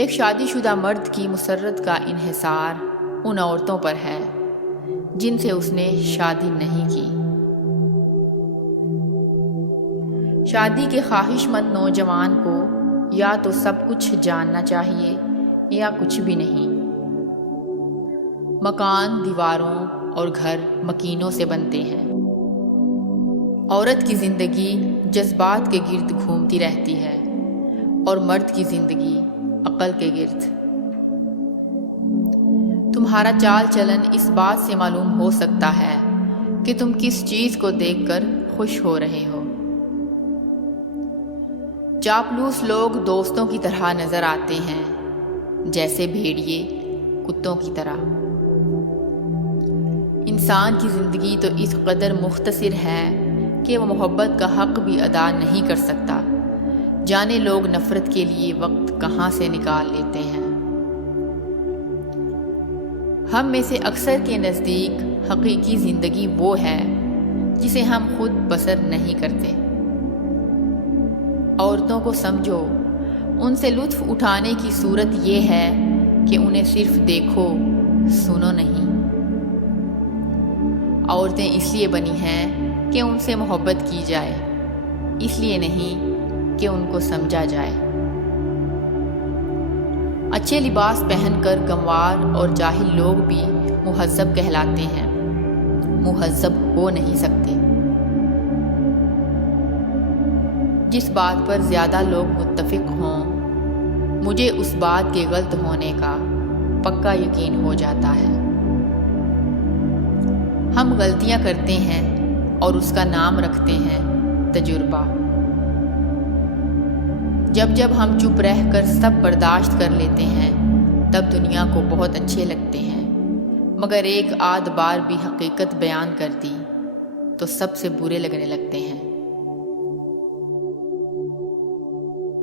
ایک شادی شدہ مرد کی مسرت کا انحصار ان عورتوں پر ہے جن سے اس نے شادی نہیں کی۔ شادی کے خواہش مند نوجوان کو یا تو سب کچھ جاننا چاہیے یا کچھ بھی نہیں۔ مکان دیواروں اور گھر مکینوں سے بنتے ہیں۔ عورت کی زندگی جذبات کے گرد گھومتی رہتی ہے اور مرد کی زندگی عقل کے گرد۔ تمہارا چال چلن اس بات سے معلوم ہو سکتا ہے کہ تم کس چیز کو دیکھ کر خوش ہو رہے ہو۔ چاپلوس لوگ دوستوں کی طرح نظر آتے ہیں، جیسے بھیڑیے کتوں کی طرح۔ انسان کی زندگی تو اس قدر مختصر ہے کہ وہ محبت کا حق بھی ادا نہیں کر سکتا، جانے لوگ نفرت کے لیے وقت کہاں سے نکال لیتے ہیں۔ ہم میں سے اکثر کے نزدیک حقیقی زندگی وہ ہے جسے ہم خود بسر نہیں کرتے۔ عورتوں کو سمجھو، ان سے لطف اٹھانے کی صورت یہ ہے کہ انہیں صرف دیکھو، سنو نہیں۔ عورتیں اس لیے بنی ہیں کہ ان سے محبت کی جائے، اس لیے نہیں کہ ان کو سمجھا جائے۔ اچھے لباس پہن کر گنوار اور جاہل لوگ بھی مہذب کہلاتے ہیں، مہذب ہو نہیں سکتے۔ جس بات پر زیادہ لوگ متفق ہوں، مجھے اس بات کے غلط ہونے کا پکا یقین ہو جاتا ہے۔ ہم غلطیاں کرتے ہیں اور اس کا نام رکھتے ہیں تجربہ۔ جب ہم چپ رہ کر سب برداشت کر لیتے ہیں تب دنیا کو بہت اچھے لگتے ہیں، مگر ایک آدھ بار بھی حقیقت بیان کر دی تو سب سے برے لگنے لگتے ہیں۔